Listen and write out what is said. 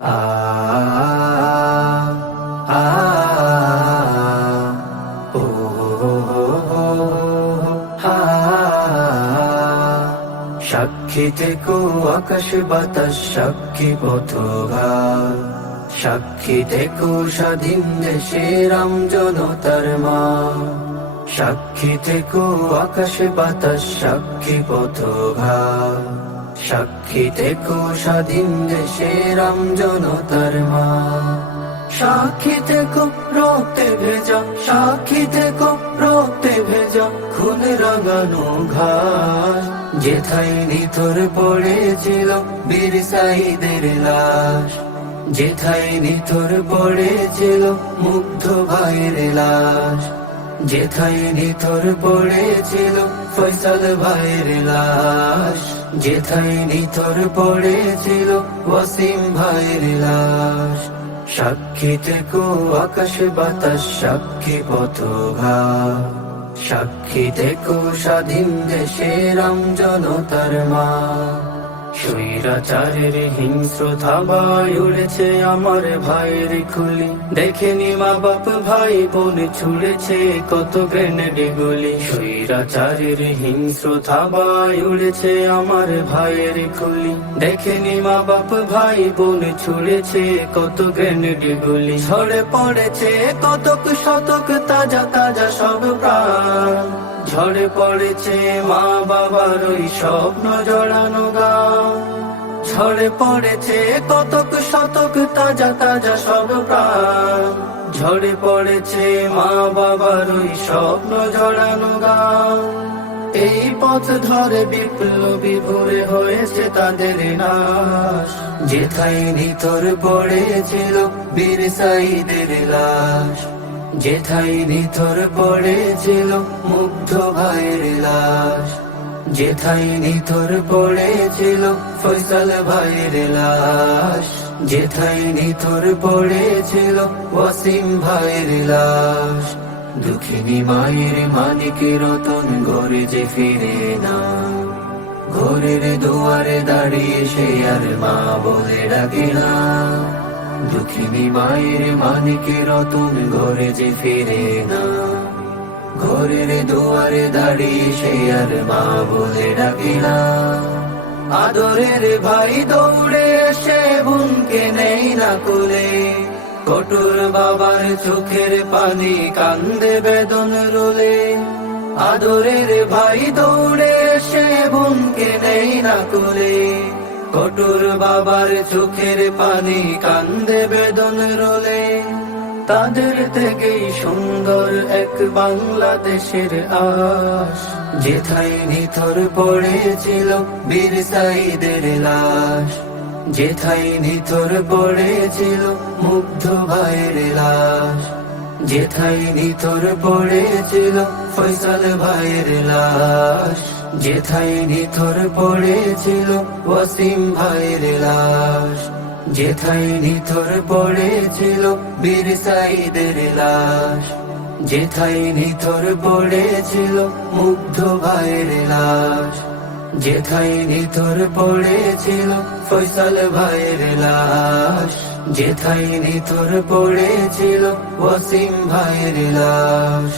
আ আ ও হা সাক্ষী থেকো আকাশ বাতাস সাক্ষী পথঘাট, সাক্ষী থেকো স্বাধীন দেশের আমজনতার মা। সাক্ষী থেকো আকাশ বাতাস সাক্ষী পথঘাট, সাক্ষী থেকো স্বাধীন দেশের আমজনতার মা। সাক্ষী থেকো রক্তে ভেজা, সাক্ষী থেকো রক্তে ভেজা খুন রাগানো ঘাস, যেথায় নিথর পড়েছিল বীর সাঈদের লাশ, যেথায় নিথর পড়েছিল মুগ্ধ ভাইয়ের লাশ, যেথায় নিথর পড়েছিল ফয়সাল ভাইয়ের লাশ, যেথায় নিথর পড়েছিল ওয়াসিম ভাইয়ের লাশ। সাক্ষী থেকো আকাশ বাতাস সাক্ষী পথঘাট, সাক্ষী থেকো স্বাধীন দেশের আমজনতার মা। স্বৈরাচারের হিংস্র থাবায় উড়েছে আমার ভাইয়ের খুলি, দেখেনি মা বাপ ভাই বোন ছুড়েছে কত গ্রেনেড গুলি। স্বৈরাচারের হিংস্র থাবায় উড়েছে আমার ভাইয়ের খুলি, দেখেনি মা বাপ ভাই বোন ছুড়েছে কত গ্রেনেড গুলি। ঝরে পড়েছে কতক শতক তাজা তাজা সব প্রাণ, ঝরে পড়েছে মা বাবার ওই স্বপ্ন জড়ানো গাঁ, ঝরে পড়েছে কতক শতক তাজা তাজা সব প্রাণ, ঝরে পড়েছে মা বাবার ওই স্বপ্ন জড়ানো গাঁ। এই পথ ধরে বিপ্লবী ভরে হয়েছে তাদের নাশ, যেথায় নিথর পড়েছিল বীর সাঈদের লাশ, যেথায় নিথর পড়েছিল মুগ্ধ ভাইয়ের লাশ, যেথায় নিথর পড়েছিল ফয়সাল ভাইয়ের লাশ, যেথায় নিথর পড়েছিল ওয়াসিম ভাইয়ের লাশ। দুঃখিনী মায়ের মানিক রতন ঘরে যে ফিরে না, ঘরের দুয়ারে দাঁড়িয়ে সে আর মা বলে ডাকে না। দুঃখিনী মায়ের মানিক রতন ঘরে যে ফিরে না, ঘরের দুয়ারে দাঁড়িয়ে সে আর মা বলে ডাকে না। আদরের ভাই দৌড়ে এসে বোনকে নেই না কোলে, কঠোর বাবার চোখের পানি কান্দে বেদন রোলে। আদরের ভাই দৌড়ে এসে বোনকে নেই না কোলে, কঠোর বাবার চোখের পানি কান্দে বেদন রোলে। তাদের থেকেই সুন্দর এক বাংলাদেশের আশ, যেথায় নিথর পড়েছিল বীর সাঈদের লাশ, যেথায় নিথর পড়েছিল মুগ্ধ ভাইয়ের লাশ, যেথায় নিথর পড়েছিল ফয়সাল ভাইয়ের লাশ, যেথায় নিথর পড়েছিল ওয়াসিম ভাইয়ের লাশ, যেথায় নিথর পড়েছিল বীর সাঈদের লাশ, যেথায় নিথর পড়েছিল মুগ্ধ ভাইয়ের লাশ, যেথায় নিথর পড়েছিল ফয়সাল ভাইয়ের লাশ, যেথায় নিথর পড়েছিল ওয়াসিম ভাইয়ের লাশ।